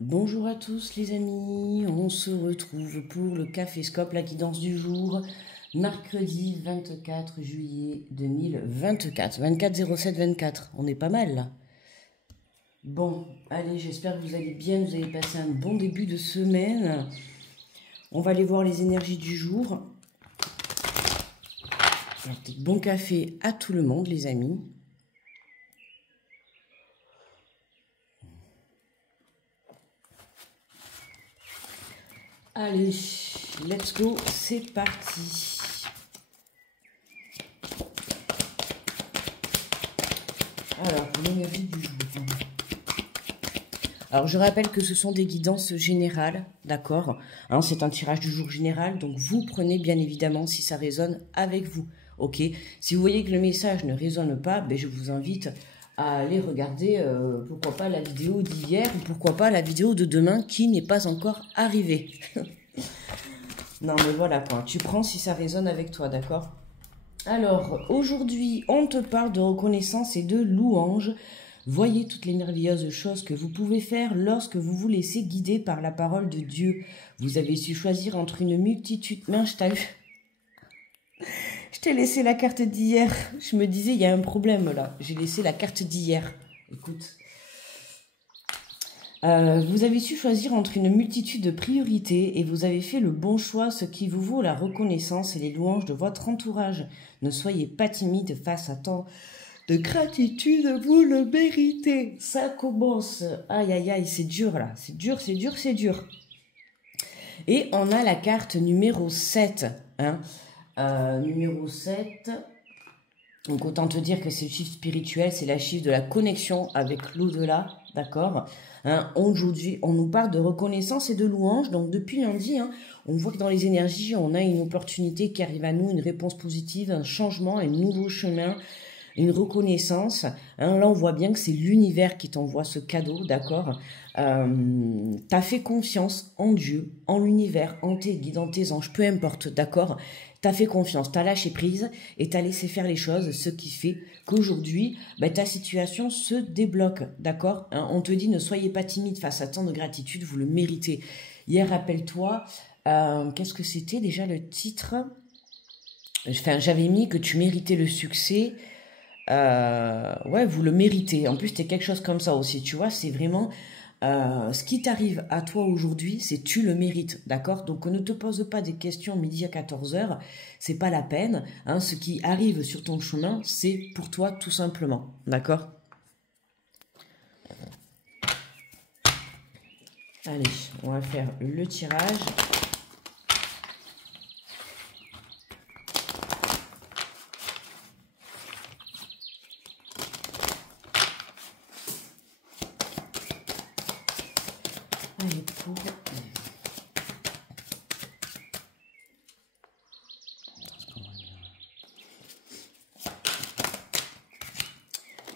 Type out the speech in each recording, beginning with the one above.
Bonjour à tous les amis, on se retrouve pour le Caféscope, la guidance du jour, mercredi 24 juillet 2024, 24-07-24, on est pas mal là. Bon, allez, j'espère que vous allez bien, vous avez passé un bon début de semaine. On va aller voir les énergies du jour. Alors, bon café à tout le monde les amis. Allez, let's go, c'est parti. Alors, pour l'énergie du jour. Alors, je rappelle que ce sont des guidances générales, d'accord? Hein, c'est un tirage du jour général, donc vous prenez bien évidemment si ça résonne avec vous, ok? Si vous voyez que le message ne résonne pas, ben, je vous invite à aller regarder, pourquoi pas la vidéo d'hier, ou pourquoi pas la vidéo de demain qui n'est pas encore arrivée. Non, mais voilà quoi, tu prends si ça résonne avec toi, d'accord? Alors, aujourd'hui, on te parle de reconnaissance et de louange. Voyez toutes les merveilleuses choses que vous pouvez faire lorsque vous vous laissez guider par la parole de Dieu. Vous avez su choisir entre une multitude... Mince, je t'ai laissé la carte d'hier. Je me disais, il y a un problème là. J'ai laissé la carte d'hier. Écoute. Vous avez su choisir entre une multitude de priorités et vous avez fait le bon choix, ce qui vous vaut la reconnaissance et les louanges de votre entourage. Ne soyez pas timide face à tant de gratitude, vous le méritez. Ça commence. Aïe, aïe, aïe, c'est dur là. C'est dur, c'est dur, c'est dur. Et on a la carte numéro 7. Hein. Numéro 7. Donc autant te dire que c'est le chiffre spirituel, c'est la chiffre de la connexion avec l'au-delà, d'accord? Hein, aujourd'hui, on nous parle de reconnaissance et de louange. Donc depuis lundi, hein, on voit que dans les énergies, on a une opportunité qui arrive à nous, une réponse positive, un changement, un nouveau chemin, une reconnaissance. Hein, là, on voit bien que c'est l'univers qui t'envoie ce cadeau, d'accord? T'as fait confiance en Dieu, en l'univers, en tes guides, en tes anges, peu importe, d'accord? T'as fait confiance, t'as lâché prise et t'as laissé faire les choses, ce qui fait qu'aujourd'hui, ben, ta situation se débloque, d'accord? Hein, on te dit ne soyez pas timide face à tant de gratitude, vous le méritez. Hier, rappelle-toi, qu'est-ce que c'était déjà le titre? Enfin, j'avais mis que tu méritais le succès. Ouais, vous le méritez. En plus, c'était quelque chose comme ça aussi, tu vois, c'est vraiment... ce qui t'arrive à toi aujourd'hui, c'est tu le mérites, d'accord? Donc ne te pose pas des questions midi à 14h, c'est pas la peine. Hein, ce qui arrive sur ton chemin, c'est pour toi tout simplement, d'accord? Allez, on va faire le tirage. Allez, pour...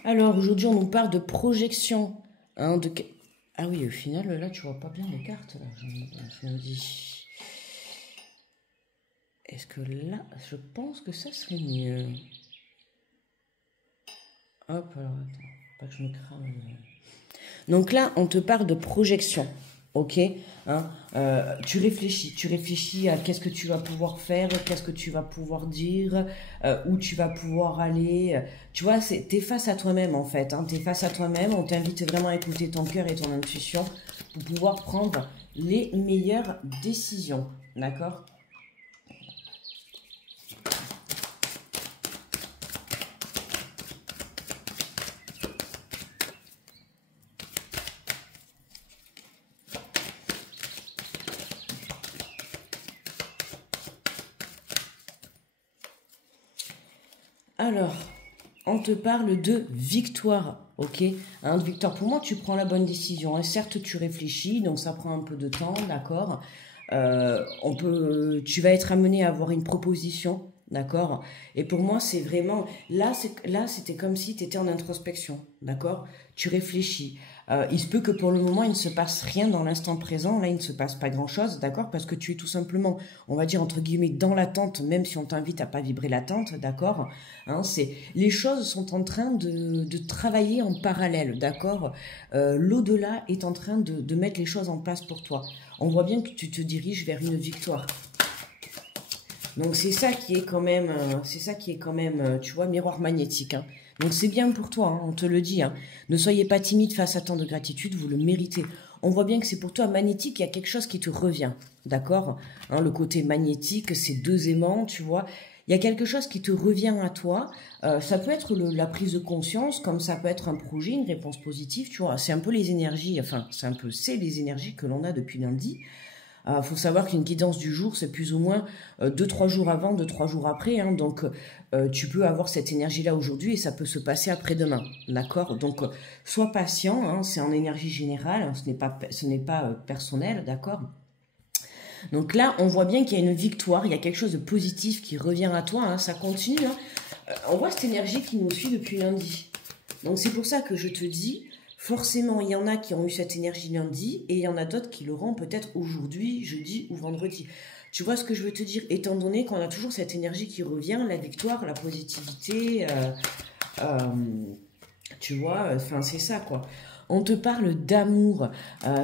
Alors, aujourd'hui, on nous parle de projection. Hein, de... Ah oui, au final, là, tu vois pas bien les cartes. Là. Je me dis... Est-ce que là, je pense que ça serait mieux. Hop, alors, attends. Pas que je me crame. Donc là, on te parle de projection. Ok, hein, tu réfléchis à qu'est-ce que tu vas pouvoir faire, qu'est-ce que tu vas pouvoir dire, où tu vas pouvoir aller. Tu vois, t'es face à toi-même en fait. Hein, t'es face à toi-même. On t'invite vraiment à écouter ton cœur et ton intuition pour pouvoir prendre les meilleures décisions. D'accord? Alors, on te parle de victoire, ok? Hein, de victoire, pour moi, tu prends la bonne décision. Hein. Certes, tu réfléchis, donc ça prend un peu de temps, d'accord? Tu vas être amené à avoir une proposition, d'accord? Et pour moi, c'est vraiment... Là, c'était comme si tu étais en introspection, d'accord? Tu réfléchis. Il se peut que pour le moment, il ne se passe rien dans l'instant présent. Là, il ne se passe pas grand-chose, d'accord? Parce que tu es tout simplement, on va dire, entre guillemets, dans l'attente, même si on t'invite à pas vibrer l'attente, d'accord? Hein, les choses sont en train de travailler en parallèle, d'accord? L'au-delà est en train de mettre les choses en place pour toi. On voit bien que tu te diriges vers une victoire. Donc c'est ça qui est quand même, tu vois, miroir magnétique, hein. Donc c'est bien pour toi, hein, on te le dit, hein. Ne soyez pas timide face à tant de gratitude, vous le méritez. On voit bien que c'est pour toi magnétique, il y a quelque chose qui te revient, d'accord, hein, le côté magnétique, c'est deux aimants, tu vois. Il y a quelque chose qui te revient à toi. Ça peut être la prise de conscience, comme ça peut être un projet, une réponse positive, tu vois. C'est un peu les énergies, enfin c'est les énergies que l'on a depuis lundi. Faut savoir qu'une guidance du jour, c'est plus ou moins 2-3 jours avant, 2-3 jours après, hein, donc tu peux avoir cette énergie-là aujourd'hui et ça peut se passer après-demain, d'accord? Donc sois patient, hein, c'est en énergie générale, hein, ce n'est pas personnel, d'accord? Donc là, on voit bien qu'il y a une victoire, il y a quelque chose de positif qui revient à toi, hein, ça continue, hein. On voit cette énergie qui nous suit depuis lundi. Donc c'est pour ça que je te dis, forcément, il y en a qui ont eu cette énergie lundi et il y en a d'autres qui l'auront peut-être aujourd'hui, jeudi ou vendredi. Tu vois ce que je veux te dire? Étant donné qu'on a toujours cette énergie qui revient, la victoire, la positivité, tu vois, enfin c'est ça quoi. On te parle d'amour,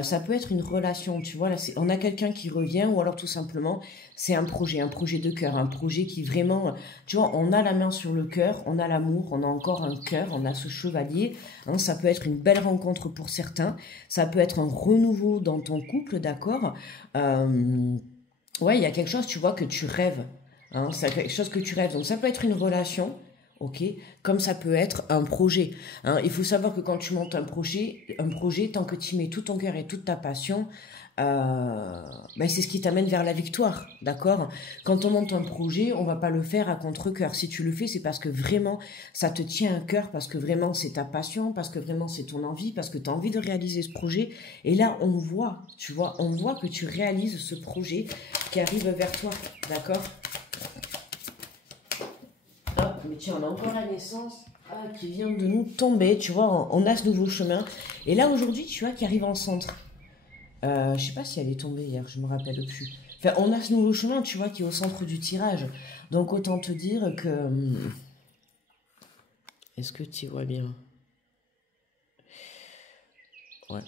ça peut être une relation, tu vois, là on a quelqu'un qui revient ou alors tout simplement c'est un projet de cœur, un projet qui vraiment, tu vois, on a la main sur le cœur, on a l'amour, on a encore un cœur, on a ce chevalier, hein, ça peut être une belle rencontre pour certains, ça peut être un renouveau dans ton couple, d'accord. Ouais, il y a quelque chose, tu vois, que tu rêves, hein, c'est quelque chose que tu rêves, donc ça peut être une relation, ok, comme ça peut être un projet, hein. Il faut savoir que quand tu montes un projet, tant que tu y mets tout ton cœur et toute ta passion, ben c'est ce qui t'amène vers la victoire, d'accord? Quand on monte un projet, on va pas le faire à contre-cœur. Si tu le fais, c'est parce que vraiment ça te tient à cœur, parce que vraiment c'est ta passion, parce que vraiment c'est ton envie, parce que tu as envie de réaliser ce projet. Et là, on voit, tu vois, on voit que tu réalises ce projet qui arrive vers toi, d'accord? Ah, mais tiens, on a encore la naissance qui vient de nous tomber, tu vois, on a ce nouveau chemin. Et là, aujourd'hui, tu vois, qui arrive en centre. Je sais pas si elle est tombée hier, je me rappelle plus. Enfin, on a ce nouveau chemin, tu vois, qui est au centre du tirage. Donc, autant te dire que... Est-ce que tu vois bien? Ouais.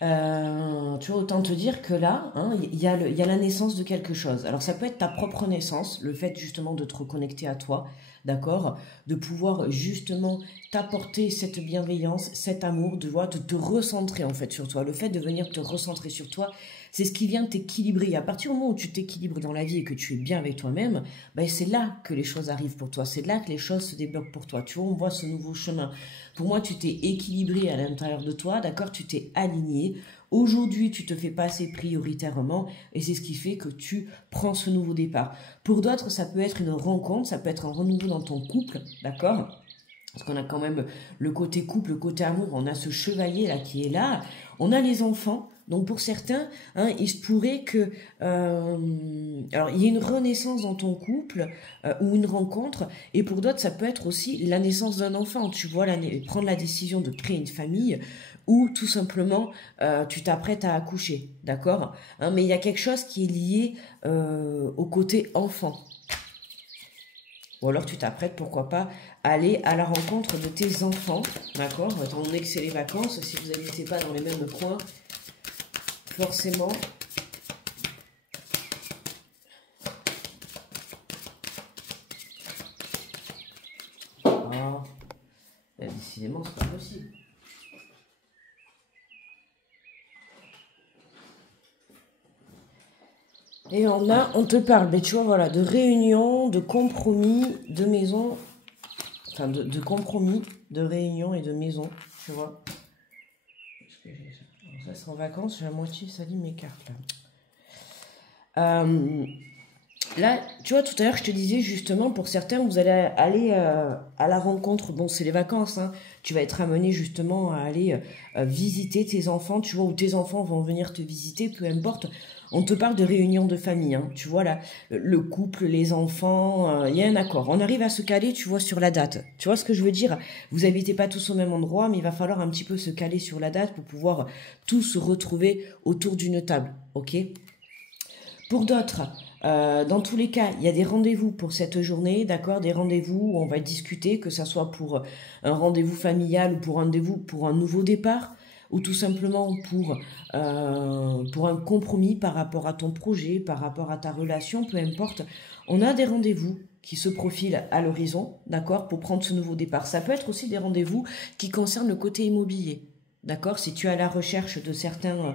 Tu vois, autant te dire que là, hein, il y a la naissance de quelque chose. Alors, ça peut être ta propre naissance, le fait justement de te reconnecter à toi, d'accord? De pouvoir justement t'apporter cette bienveillance, cet amour, de te recentrer en fait sur toi. Le fait de venir te recentrer sur toi, c'est ce qui vient t'équilibrer. Et à partir du moment où tu t'équilibres dans la vie et que tu es bien avec toi-même, ben c'est là que les choses arrivent pour toi. C'est là que les choses se débloquent pour toi. Tu vois, on voit ce nouveau chemin. Pour moi, tu t'es équilibré à l'intérieur de toi, d'accord? Tu t'es aligné. Aujourd'hui, tu te fais passer prioritairement et c'est ce qui fait que tu prends ce nouveau départ. Pour d'autres, ça peut être une rencontre, ça peut être un renouveau dans ton couple, d'accord? Parce qu'on a quand même le côté couple, le côté amour, on a ce chevalier là qui est là, on a les enfants. Donc pour certains, hein, il se pourrait que alors il y ait une renaissance dans ton couple ou une rencontre, et pour d'autres ça peut être aussi la naissance d'un enfant. Tu vois, prendre la décision de créer une famille ou tout simplement tu t'apprêtes à accoucher, d'accord, hein, mais il y a quelque chose qui est lié au côté enfant. Ou alors tu t'apprêtes, pourquoi pas, à aller à la rencontre de tes enfants, d'accord? Étant donné que c'est les vacances, si vous n'habitez pas dans les mêmes coins, forcément... Ah, décidément, c'est pas possible. Et on te parle, mais tu vois, voilà, de réunion, de compromis, de maison, enfin de compromis, de réunion et de maison, tu vois. Ça c'est en vacances, j'ai la moitié salie mes cartes là. Là, tu vois, tout à l'heure, je te disais justement, pour certains, vous allez aller à la rencontre. Bon, c'est les vacances, hein. tu vas être amené justement à aller visiter tes enfants, tu vois, ou tes enfants vont venir te visiter, peu importe. On te parle de réunion de famille, hein, tu vois, là, le couple, les enfants, il y a un accord. On arrive à se caler, tu vois, sur la date. Tu vois ce que je veux dire? Vous habitez pas tous au même endroit, mais il va falloir un petit peu se caler sur la date pour pouvoir tous se retrouver autour d'une table, ok? Pour d'autres, dans tous les cas, il y a des rendez-vous pour cette journée, d'accord? Des rendez-vous où on va discuter, que ça soit pour un rendez-vous familial ou pour un rendez-vous pour un nouveau départ, ou tout simplement pour un compromis par rapport à ton projet, par rapport à ta relation, peu importe. On a des rendez-vous qui se profilent à l'horizon, d'accord? Pour prendre ce nouveau départ. Ça peut être aussi des rendez-vous qui concernent le côté immobilier, d'accord? Si tu es à la recherche de certains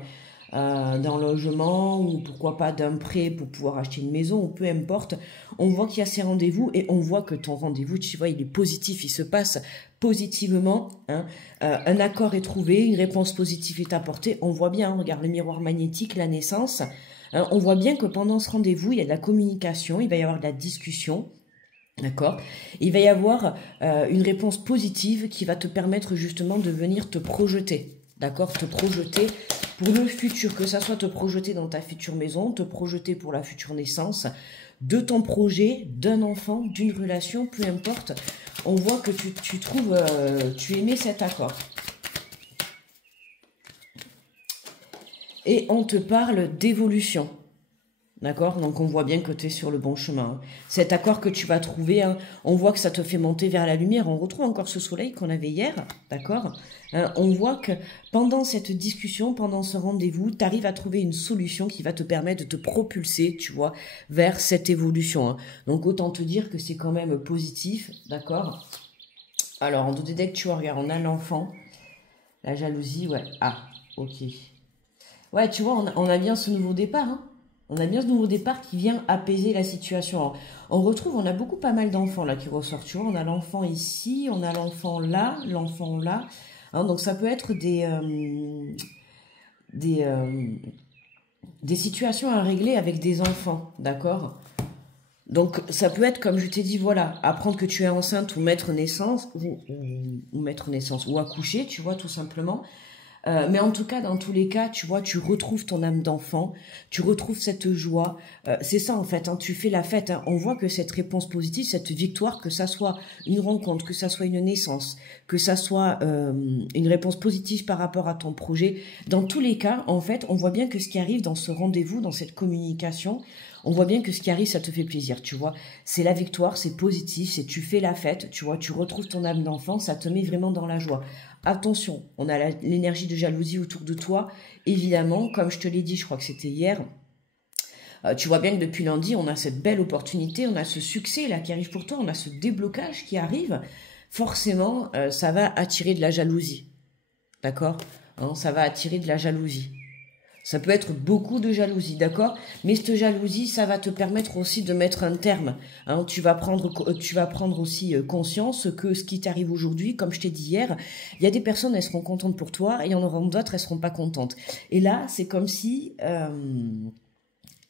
d'un logement ou pourquoi pas d'un prêt pour pouvoir acheter une maison ou peu importe, on voit qu'il y a ces rendez-vous et on voit que ton rendez-vous, tu vois, il est positif, il se passe positivement, hein. Un accord est trouvé, une réponse positive est apportée, on voit bien, hein, regarde le miroir magnétique, la naissance, hein, on voit bien que pendant ce rendez-vous, il y a de la communication, il va y avoir de la discussion. D'accord. Il va y avoir une réponse positive qui va te permettre justement de venir te projeter. D'accord. Te projeter pour le futur, que ça soit te projeter dans ta future maison, te projeter pour la future naissance, de ton projet, d'un enfant, d'une relation, peu importe. On voit que tu trouves, tu aimais cet accord. Et on te parle d'évolution. D'accord? Donc on voit bien que tu es sur le bon chemin, hein. Cet accord que tu vas trouver, hein, on voit que ça te fait monter vers la lumière. On retrouve encore ce soleil qu'on avait hier, d'accord? Hein, on voit que pendant cette discussion, pendant ce rendez-vous, tu arrives à trouver une solution qui va te permettre de te propulser, tu vois, vers cette évolution, hein. Donc autant te dire que c'est quand même positif, d'accord? Alors, en deux decks, tu vois, regarde, on a l'enfant, la jalousie, ouais. Ah, ok. Ouais, tu vois, on a bien ce nouveau départ, hein. On a bien ce nouveau départ qui vient apaiser la situation. On retrouve, on a beaucoup pas mal d'enfants là qui ressortent. Tu vois, on a l'enfant ici, on a l'enfant là, l'enfant là. Hein, donc ça peut être des situations à régler avec des enfants, d'accord? Donc ça peut être, comme je t'ai dit, voilà, apprendre que tu es enceinte ou mettre naissance, ou accoucher, tu vois, tout simplement. Mais en tout cas, dans tous les cas, tu vois, tu retrouves ton âme d'enfant, tu retrouves cette joie. C'est ça en fait, hein, tu fais la fête, hein. On voit que cette réponse positive, cette victoire, que ça soit une rencontre, que ça soit une naissance, que ça soit une réponse positive par rapport à ton projet. Dans tous les cas, en fait, on voit bien que ce qui arrive dans ce rendez-vous, dans cette communication, on voit bien que ce qui arrive, ça te fait plaisir, tu vois. C'est la victoire, c'est positif, c'est tu fais la fête, tu vois, tu retrouves ton âme d'enfant, ça te met vraiment dans la joie. Attention, on a l'énergie de jalousie autour de toi. Évidemment, comme je te l'ai dit, je crois que c'était hier, tu vois bien que depuis lundi, on a cette belle opportunité, on a ce succès là qui arrive pour toi, on a ce déblocage qui arrive. Forcément, ça va attirer de la jalousie. D'accord, hein, ça va attirer de la jalousie. Ça peut être beaucoup de jalousie, d'accord? Mais cette jalousie, ça va te permettre aussi de mettre un terme, hein. Tu vas prendre aussi conscience que ce qui t'arrive aujourd'hui, comme je t'ai dit hier, il y a des personnes, elles seront contentes pour toi, et il y en aura d'autres, elles seront pas contentes. Et là, c'est comme si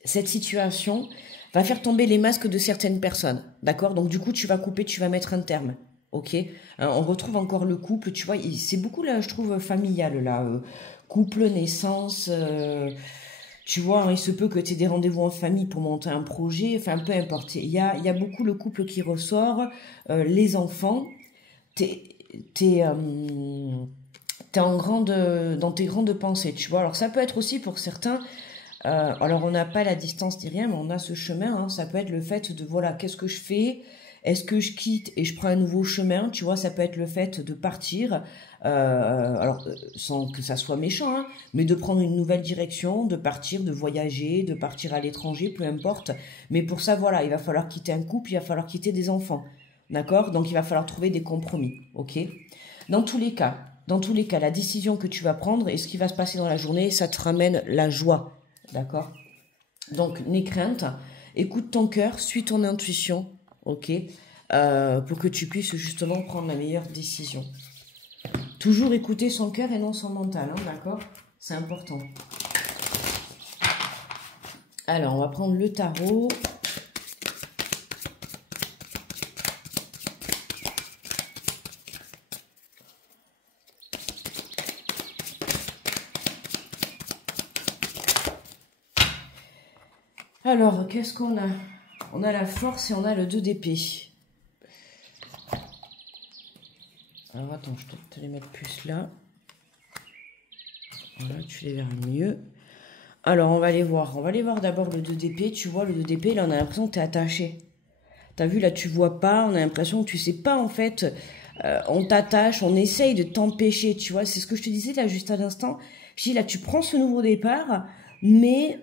cette situation va faire tomber les masques de certaines personnes, d'accord? Donc du coup, tu vas couper, tu vas mettre un terme. Ok, on retrouve encore le couple, tu vois, c'est beaucoup là, je trouve, familial là. Couple, naissance, tu vois, hein, il se peut que tu aies des rendez-vous en famille pour monter un projet, enfin peu importe. Il y a beaucoup le couple qui ressort, les enfants, t'es, t'es, euh, t'es dans tes grandes pensées, tu vois. Alors ça peut être aussi pour certains, alors on n'a pas la distance ni rien, mais on a ce chemin, hein. Ça peut être le fait de, voilà, qu'est-ce que je fais? Est-ce que je quitte et je prends un nouveau chemin? Tu vois, ça peut être le fait de partir, alors sans que ça soit méchant, hein, mais de prendre une nouvelle direction, de partir, de voyager, de partir à l'étranger, peu importe. Mais pour ça, voilà, il va falloir quitter un couple, il va falloir quitter des enfants, d'accord? Donc il va falloir trouver des compromis, ok? Dans tous les cas, la décision que tu vas prendre et ce qui va se passer dans la journée, ça te ramène la joie, d'accord? Donc n'aie crainte, écoute ton cœur, suis ton intuition, ok, pour que tu puisses justement prendre la meilleure décision. Toujours écouter son cœur et non son mental, hein, d'accord? C'est important. Alors, on va prendre le tarot. Alors, qu'est-ce qu'on a? On a la force et on a le 2 d'épée. Alors, attends, je vais te les mettre plus là. Voilà, tu les verras mieux. Alors, on va les voir. On va les voir d'abord le 2 d'épée. Tu vois, le 2 d'épée, là, on a l'impression que tu es attaché. T'as vu, là, tu vois pas. On a l'impression que tu sais pas, en fait. On t'attache, on essaye de t'empêcher, tu vois. C'est ce que je te disais, là, juste à l'instant. Je dis, là, tu prends ce nouveau départ, mais...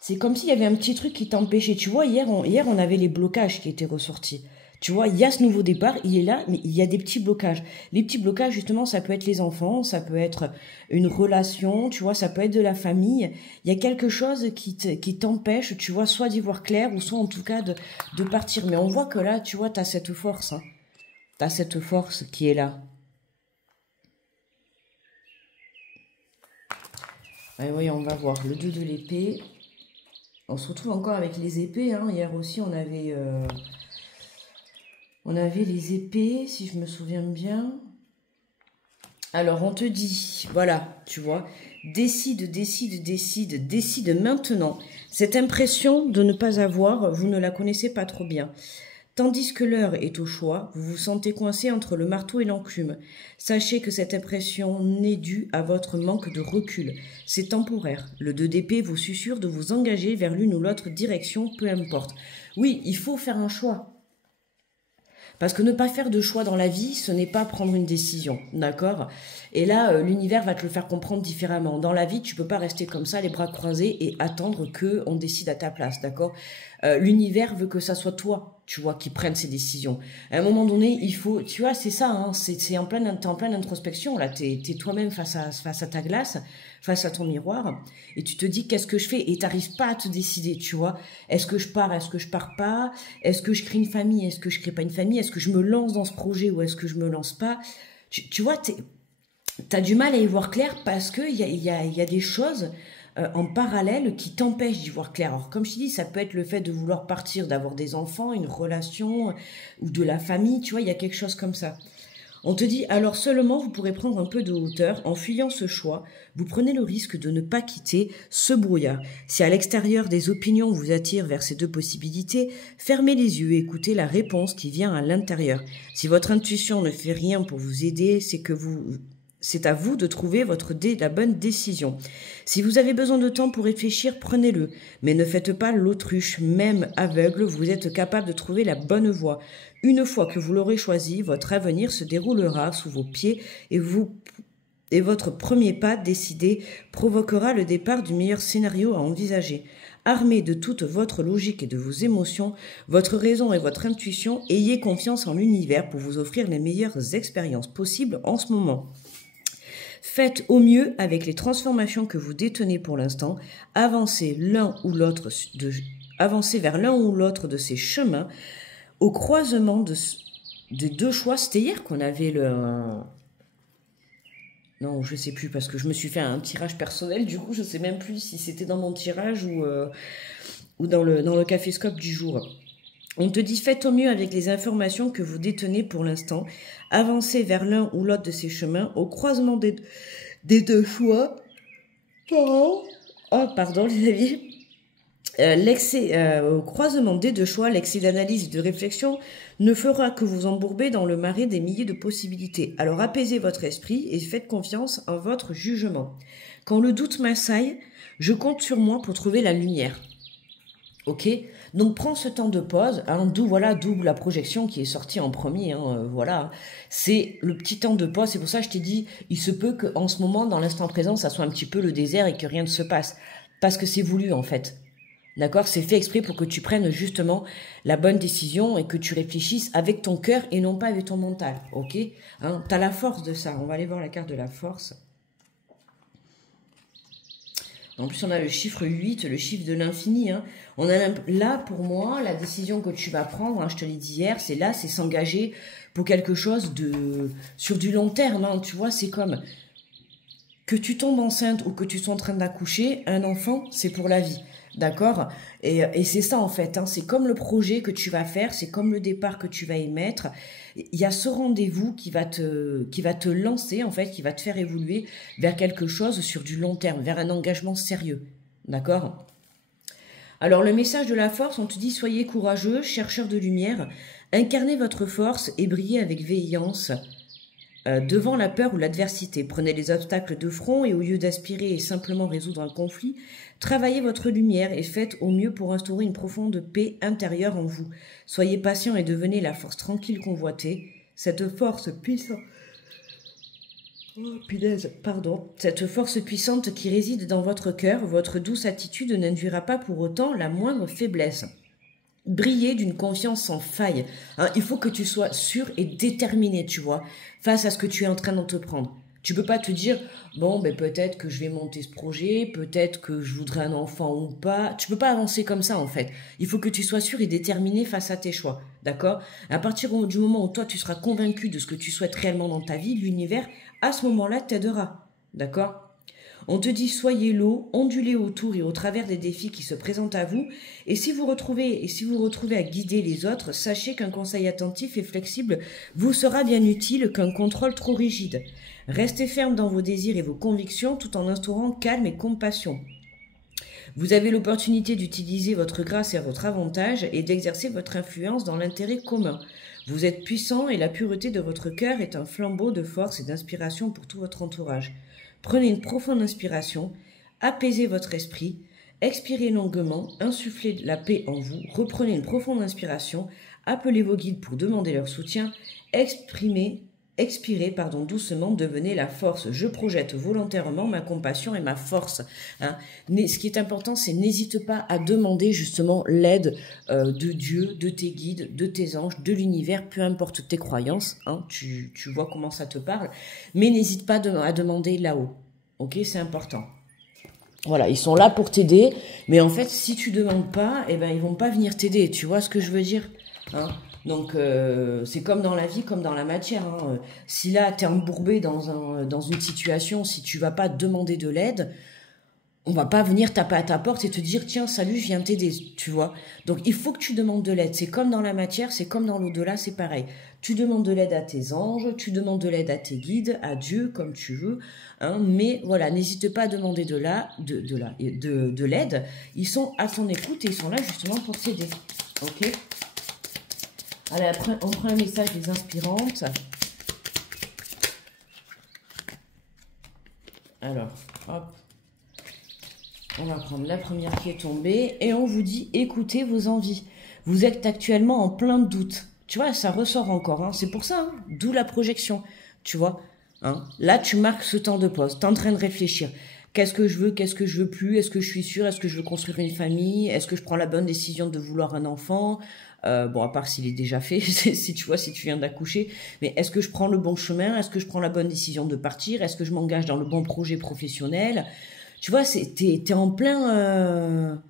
c'est comme s'il y avait un petit truc qui t'empêchait. Tu vois, hier, on avait les blocages qui étaient ressortis. Tu vois, il y a ce nouveau départ, il est là, mais il y a des petits blocages. Les petits blocages, justement, ça peut être les enfants, ça peut être une relation, tu vois, ça peut être de la famille. Il y a quelque chose qui t'empêche, tu vois, soit d'y voir clair, ou soit en tout cas de partir. Mais on voit que là, tu vois, t'as cette force. Hein. T'as cette force qui est là. Allez, voyons, on va voir. Le 2 de l'épée. On se retrouve encore avec les épées. Hein. Hier aussi, on avait les épées, si je me souviens bien. Alors, on te dit, voilà, tu vois, décide maintenant. Cette impression de ne pas avoir, vous ne la connaissez pas trop bien. Tandis que l'heure est au choix, vous vous sentez coincé entre le marteau et l'enclume. Sachez que cette impression n'est due à votre manque de recul. C'est temporaire. Le 2 d'épée vous susurre de vous engager vers l'une ou l'autre direction, peu importe. Oui, il faut faire un choix. Parce que ne pas faire de choix dans la vie, ce n'est pas prendre une décision, d'accord? Et là, l'univers va te le faire comprendre différemment. Dans la vie, tu peux pas rester comme ça, les bras croisés, et attendre que on décide à ta place, d'accord? L'univers veut que ça soit toi, tu vois, qui prenne ces décisions. À un moment donné, il faut, tu vois, c'est ça, hein, t'es en pleine introspection, là, t'es toi-même face à ta glace, face à ton miroir, et tu te dis qu'est-ce que je fais, et t'arrives pas à te décider, tu vois. Est-ce que je pars, est-ce que je pars pas? Est-ce que je crée une famille, est-ce que je crée pas une famille? Est-ce que je me lance dans ce projet ou est-ce que je me lance pas? Tu vois, t'as du mal à y voir clair parce que il y a des choses en parallèle qui t'empêchent d'y voir clair. Alors, comme je te dis, ça peut être le fait de vouloir partir, d'avoir des enfants, une relation ou de la famille, tu vois, il y a quelque chose comme ça. On te dit, alors seulement vous pourrez prendre un peu de hauteur en fuyant ce choix. Vous prenez le risque de ne pas quitter ce brouillard. Si à l'extérieur des opinions vous attirent vers ces deux possibilités, fermez les yeux et écoutez la réponse qui vient à l'intérieur. Si votre intuition ne fait rien pour vous aider, c'est à vous de trouver la bonne décision. Si vous avez besoin de temps pour réfléchir, prenez-le. Mais ne faites pas l'autruche, même aveugle, vous êtes capable de trouver la bonne voie. Une fois que vous l'aurez choisi, votre avenir se déroulera sous vos pieds et votre premier pas décidé provoquera le départ du meilleur scénario à envisager. Armé de toute votre logique et de vos émotions, votre raison et votre intuition, ayez confiance en l'univers pour vous offrir les meilleures expériences possibles en ce moment. Faites au mieux avec les transformations que vous détenez pour l'instant. Avancez vers l'un ou l'autre de ces chemins au croisement de deux choix. C'était hier qu'on avait non, je sais plus parce que je me suis fait un tirage personnel. Du coup, je sais même plus si c'était dans mon tirage ou dans le caféscope du jour. On te dit faites au mieux avec les informations que vous détenez pour l'instant. Avancez vers l'un ou l'autre de ces chemins au croisement des deux choix. Oh, pardon les amis. Au croisement des deux choix, l'excès d'analyse et de réflexion ne fera que vous embourber dans le marais des milliers de possibilités. Alors apaisez votre esprit et faites confiance en votre jugement. Quand le doute m'assaille, je compte sur moi pour trouver la lumière. Ok, donc prends ce temps de pause, hein, d'où la projection qui est sortie en premier, hein, voilà, c'est le petit temps de pause, c'est pour ça que je t'ai dit, il se peut qu'en ce moment, dans l'instant présent, ça soit un petit peu le désert et que rien ne se passe, parce que c'est voulu en fait, d'accord, c'est fait exprès pour que tu prennes justement la bonne décision et que tu réfléchisses avec ton cœur et non pas avec ton mental, ok, hein, t'as la force de ça, on va aller voir la carte de la force. En plus, on a le chiffre 8, le chiffre de l'infini. Hein. Là, pour moi, la décision que tu vas prendre, hein, je te l'ai dit hier, c'est s'engager pour quelque chose sur du long terme. Hein, tu vois, c'est comme que tu tombes enceinte ou que tu sois en train d'accoucher, un enfant, c'est pour la vie. D'accord? Et c'est ça en fait, hein, c'est comme le projet que tu vas faire, c'est comme le départ que tu vas émettre. Il y a ce rendez-vous qui va te lancer en fait, qui va te faire évoluer vers quelque chose sur du long terme, vers un engagement sérieux. D'accord? Alors le message de la force, on te dit soyez courageux, chercheur de lumière, incarnez votre force et brillez avec véhéance devant la peur ou l'adversité. Prenez les obstacles de front et au lieu d'aspirer et simplement résoudre un conflit, travaillez votre lumière et faites au mieux pour instaurer une profonde paix intérieure en vous. Soyez patient et devenez la force tranquille convoitée. Cette force puissante, oh, punaise, pardon. Cette force puissante qui réside dans votre cœur, votre douce attitude n'induira pas pour autant la moindre faiblesse. Briller d'une confiance sans faille. Hein, il faut que tu sois sûr et déterminé, tu vois, face à ce que tu es en train d'entreprendre. Tu peux pas te dire, bon, ben peut-être que je vais monter ce projet, peut-être que je voudrais un enfant ou pas. Tu peux pas avancer comme ça, en fait. Il faut que tu sois sûr et déterminé face à tes choix, d'accord? À partir du moment où toi, tu seras convaincu de ce que tu souhaites réellement dans ta vie, l'univers, à ce moment-là, t'aidera, d'accord? On te dit soyez l'eau, ondulez autour et au travers des défis qui se présentent à vous. Et si vous retrouvez à guider les autres, sachez qu'un conseil attentif et flexible vous sera bien utile qu'un contrôle trop rigide. Restez ferme dans vos désirs et vos convictions tout en instaurant calme et compassion. Vous avez l'opportunité d'utiliser votre grâce et votre avantage et d'exercer votre influence dans l'intérêt commun. Vous êtes puissant et la pureté de votre cœur est un flambeau de force et d'inspiration pour tout votre entourage. Prenez une profonde inspiration, apaisez votre esprit, expirez longuement, insufflez la paix en vous, reprenez une profonde inspiration, appelez vos guides pour demander leur soutien, expirez doucement, devenez la force. Je projette volontairement ma compassion et ma force. Hein. Ce qui est important, c'est n'hésite pas à demander justement l'aide de Dieu, de tes guides, de tes anges, de l'univers, peu importe tes croyances. Hein, tu vois comment ça te parle. Mais n'hésite pas à demander là-haut. Ok, c'est important. Voilà, ils sont là pour t'aider. Mais en fait, si tu demandes pas, eh ben, ils vont pas venir t'aider. Tu vois ce que je veux dire, hein? Donc, c'est comme dans la vie, comme dans la matière. Hein. Si là, tu es embourbé dans une situation, si tu vas pas demander de l'aide, on va pas venir taper à ta porte et te dire, tiens, salut, je viens t'aider, tu vois. Donc, il faut que tu demandes de l'aide. C'est comme dans la matière, c'est comme dans l'au-delà, c'est pareil. Tu demandes de l'aide à tes anges, tu demandes de l'aide à tes guides, à Dieu, comme tu veux. Hein, mais voilà, n'hésite pas à demander de l'aide. Ils sont à ton écoute et ils sont là justement pour t'aider. Ok ? Allez, après, on prend un message des inspirantes. Alors, hop. On va prendre la première qui est tombée. Et on vous dit, écoutez vos envies. Vous êtes actuellement en plein doute. Tu vois, ça ressort encore. Hein. C'est pour ça, hein, d'où la projection. Tu vois, hein. Là, tu marques ce temps de pause. Tu es en train de réfléchir. Qu'est-ce que je veux plus? Est-ce que je suis sûre? Est-ce que je veux construire une famille? Est-ce que je prends la bonne décision de vouloir un enfant? Bon, à part s'il est déjà fait, si tu viens d'accoucher. Mais est-ce que je prends le bon chemin? Est-ce que je prends la bonne décision de partir? Est-ce que je m'engage dans le bon projet professionnel? Tu vois, t'es en plein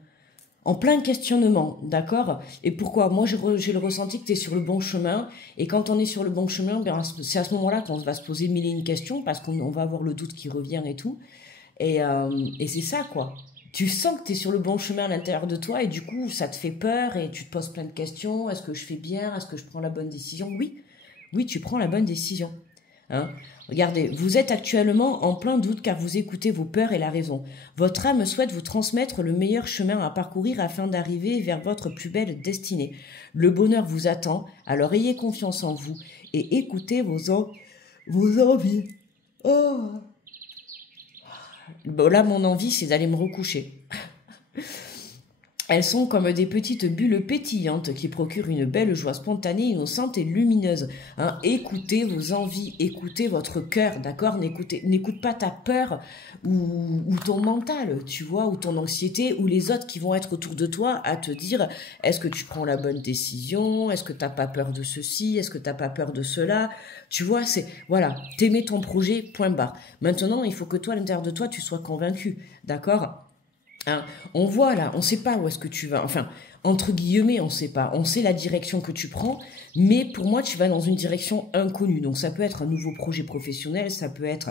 questionnement, d'accord? Et pourquoi? Moi, j'ai le ressenti que t'es sur le bon chemin. Et quand on est sur le bon chemin, ben, c'est à ce moment-là qu'on va se poser mille et une questions parce qu'on va avoir le doute qui revient et tout. Et c'est ça, quoi. Tu sens que tu es sur le bon chemin à l'intérieur de toi et du coup, ça te fait peur et tu te poses plein de questions. Est-ce que je fais bien? Est-ce que je prends la bonne décision? Oui, tu prends la bonne décision. Hein? Regardez, vous êtes actuellement en plein doute car vous écoutez vos peurs et la raison. Votre âme souhaite vous transmettre le meilleur chemin à parcourir afin d'arriver vers votre plus belle destinée. Le bonheur vous attend, alors ayez confiance en vous et écoutez vos envies. Oh! Bon, là, mon envie, c'est d'aller me recoucher. Elles sont comme des petites bulles pétillantes qui procurent une belle joie spontanée, innocente et lumineuse. Hein, écoutez vos envies, écoutez votre cœur, d'accord? N'écoute pas ta peur ou ton mental, tu vois, ou ton anxiété, ou les autres qui vont être autour de toi à te dire est-ce que tu prends la bonne décision? Est-ce que t'as pas peur de ceci? Est-ce que t'as pas peur de cela? Tu vois, voilà, t'aimer ton projet, point barre. Maintenant, il faut que toi, à l'intérieur de toi, tu sois convaincu, d'accord? Hein, on voit là, on ne sait pas où est-ce que tu vas. Enfin, entre guillemets, on ne sait pas. On sait la direction que tu prends, mais pour moi, tu vas dans une direction inconnue. Donc, ça peut être un nouveau projet professionnel, ça peut être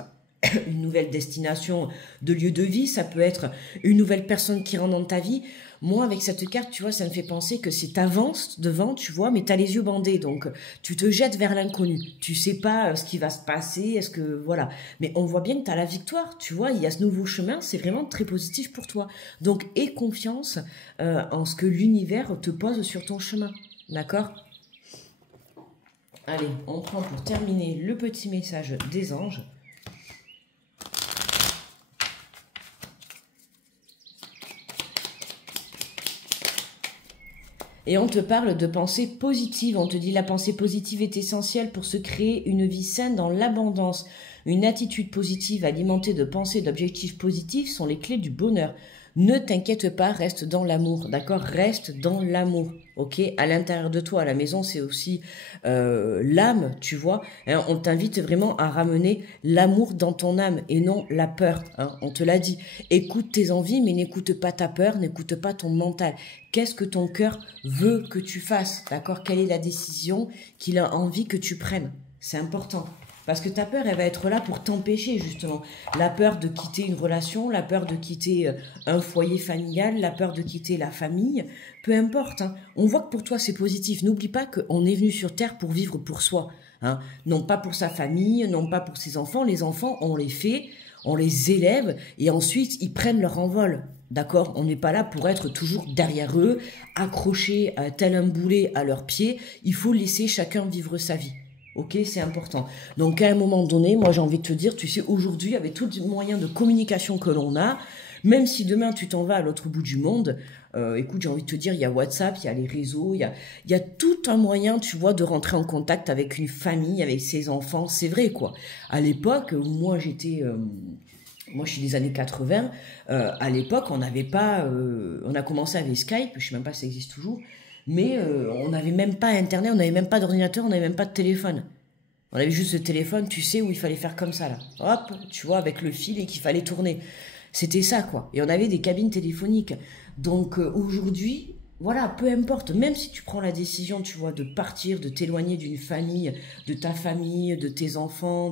une nouvelle destination de lieu de vie, ça peut être une nouvelle personne qui rentre dans ta vie. Moi, avec cette carte, tu vois, ça me fait penser que si t'avances devant, tu vois, mais t'as les yeux bandés, donc tu te jettes vers l'inconnu. Tu sais pas ce qui va se passer, est-ce que, voilà. Mais on voit bien que t'as la victoire, tu vois, il y a ce nouveau chemin, c'est vraiment très positif pour toi. Donc, aie confiance en ce que l'univers te pose sur ton chemin, d'accord? Allez, on prend pour terminer le petit message des anges. Et on te parle de pensée positive. On te dit la pensée positive est essentielle pour se créer une vie saine dans l'abondance. Une attitude positive alimentée de pensées et d'objectifs positifs sont les clés du bonheur. Ne t'inquiète pas, reste dans l'amour, d'accord? Reste dans l'amour, ok? À l'intérieur de toi, à la maison, c'est aussi l'âme, tu vois? Hein, on t'invite vraiment à ramener l'amour dans ton âme et non la peur, hein, on te l'a dit. Écoute tes envies, mais n'écoute pas ta peur, n'écoute pas ton mental. Qu'est-ce que ton cœur veut que tu fasses, d'accord? Quelle est la décision qu'il a envie que tu prennes? C'est important. Parce que ta peur, elle va être là pour t'empêcher, justement. La peur de quitter une relation, la peur de quitter un foyer familial, la peur de quitter la famille, peu importe. Hein. On voit que pour toi, c'est positif. N'oublie pas qu'on est venu sur Terre pour vivre pour soi. Hein. Non pas pour sa famille, non pas pour ses enfants. Les enfants, on les fait, on les élève, et ensuite, ils prennent leur envol. D'accord? On n'est pas là pour être toujours derrière eux, accrochés tel un boulet à leurs pieds. Il faut laisser chacun vivre sa vie. Ok, c'est important. Donc, à un moment donné, moi, j'ai envie de te dire, tu sais, aujourd'hui, avec tous les moyens de communication que l'on a, même si demain, tu t'en vas à l'autre bout du monde, écoute, j'ai envie de te dire, il y a WhatsApp, il y a les réseaux, il y a tout un moyen, tu vois, de rentrer en contact avec une famille, avec ses enfants. C'est vrai, quoi. À l'époque où moi, j'étais... moi, je suis des années 80. À l'époque, on n'avait pas... on a commencé avec Skype, je sais même pas si ça existe toujours, mais on n'avait même pas Internet, on n'avait même pas d'ordinateur, on n'avait même pas de téléphone. On avait juste le téléphone, tu sais, où il fallait faire comme ça, là. Hop, tu vois, avec le fil et qu'il fallait tourner. C'était ça, quoi. Et on avait des cabines téléphoniques. Donc aujourd'hui, voilà, peu importe, même si tu prends la décision, tu vois, de partir, de t'éloigner d'une famille, de ta famille, de tes enfants,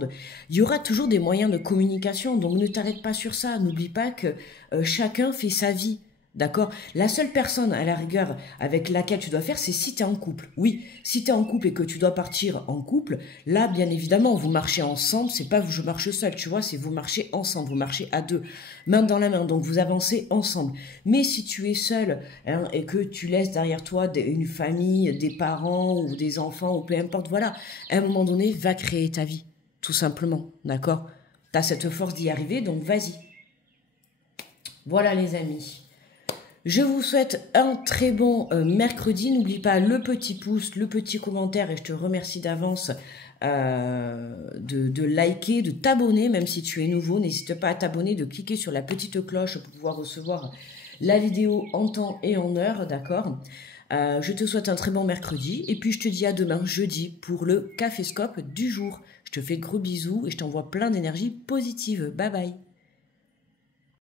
il y aura toujours des moyens de communication. Donc ne t'arrête pas sur ça. N'oublie pas que chacun fait sa vie. D'accord? La seule personne, à la rigueur, avec laquelle tu dois faire, c'est si tu es en couple. Oui, si tu es en couple et que tu dois partir en couple, là, bien évidemment, vous marchez ensemble. C'est pas je marche seul, tu vois, c'est vous marchez ensemble, vous marchez à deux, main dans la main. Donc, vous avancez ensemble. Mais si tu es seul hein, et que tu laisses derrière toi une famille, des parents ou des enfants ou peu importe, voilà, à un moment donné, va créer ta vie, tout simplement. D'accord? Tu as cette force d'y arriver, donc vas-y. Voilà, les amis. Je vous souhaite un très bon mercredi. N'oublie pas le petit pouce, le petit commentaire et je te remercie d'avance de liker, de t'abonner, même si tu es nouveau. N'hésite pas à t'abonner, de cliquer sur la petite cloche pour pouvoir recevoir la vidéo en temps et en heure, d'accord? Je te souhaite un très bon mercredi et puis je te dis à demain, jeudi, pour le Caféscope du jour. Je te fais gros bisous et je t'envoie plein d'énergie positive. Bye bye.